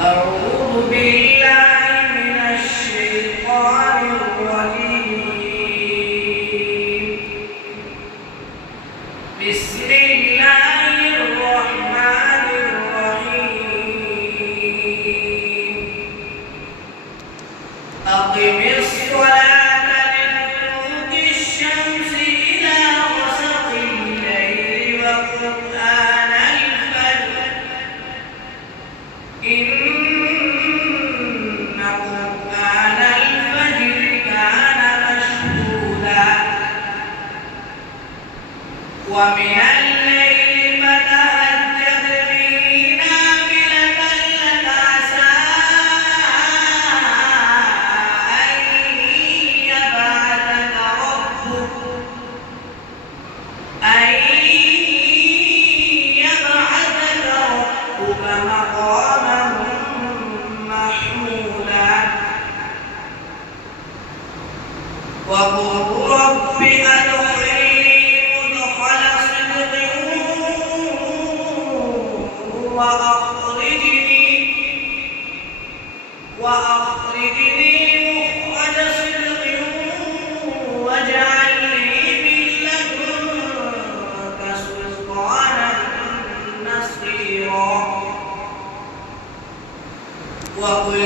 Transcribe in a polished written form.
أعوذ بالله من الشيطان الرجيم. بسم الله الرحمن الرحيم. أقم الصلاة لدلوك الشمس إلى غسق الليل وقرآن الفجر إن قرآن الفجر كان مشهودا ومن الليل فتهجد به نافلة لك عسى أن يبعثك ربك مقاما محمودا وقل رب أدخلني مدخل صدق وأخرجني مخرج صدق واجعل لي من لدنك سلطانا نصيرا وقل